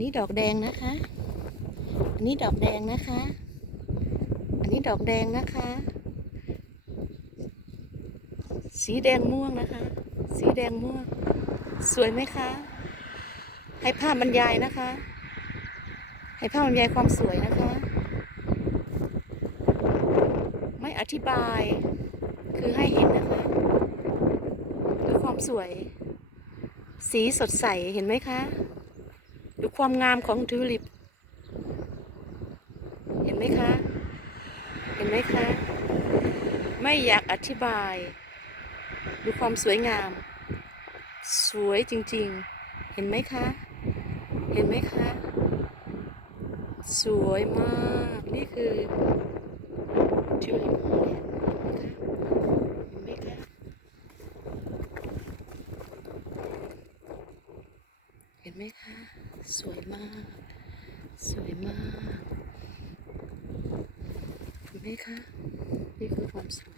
นนี้ดอกแดงนะคะ อันนี้ดอกแดงนะคะ อันนี้ดอกแดงนะคะ สีแดงม่วงนะคะ สีแดงม่วง สวยไหมคะ ให้ภาพบรรยายนะคะ ให้ภาพบรรยายความสวยนะคะ ไม่อธิบาย คือให้เห็นนะคะดูความสวย สีสดใส เห็นไหมคะ ดูความงามของทิวลิป เห็นไหมคะ เห็นไหมคะ ไม่อยากอธิบาย ดูความสวยงาม สวยจริงๆ เห็นไหมคะ เห็นไหมคะ สวยมาก นี่คือทิวลิปฮอลแลนด์นะคะเห็นไหมคะ เห็นไหมคะ สวยมาก สวยมาก เห็นไหมคะ นี่คือความสวย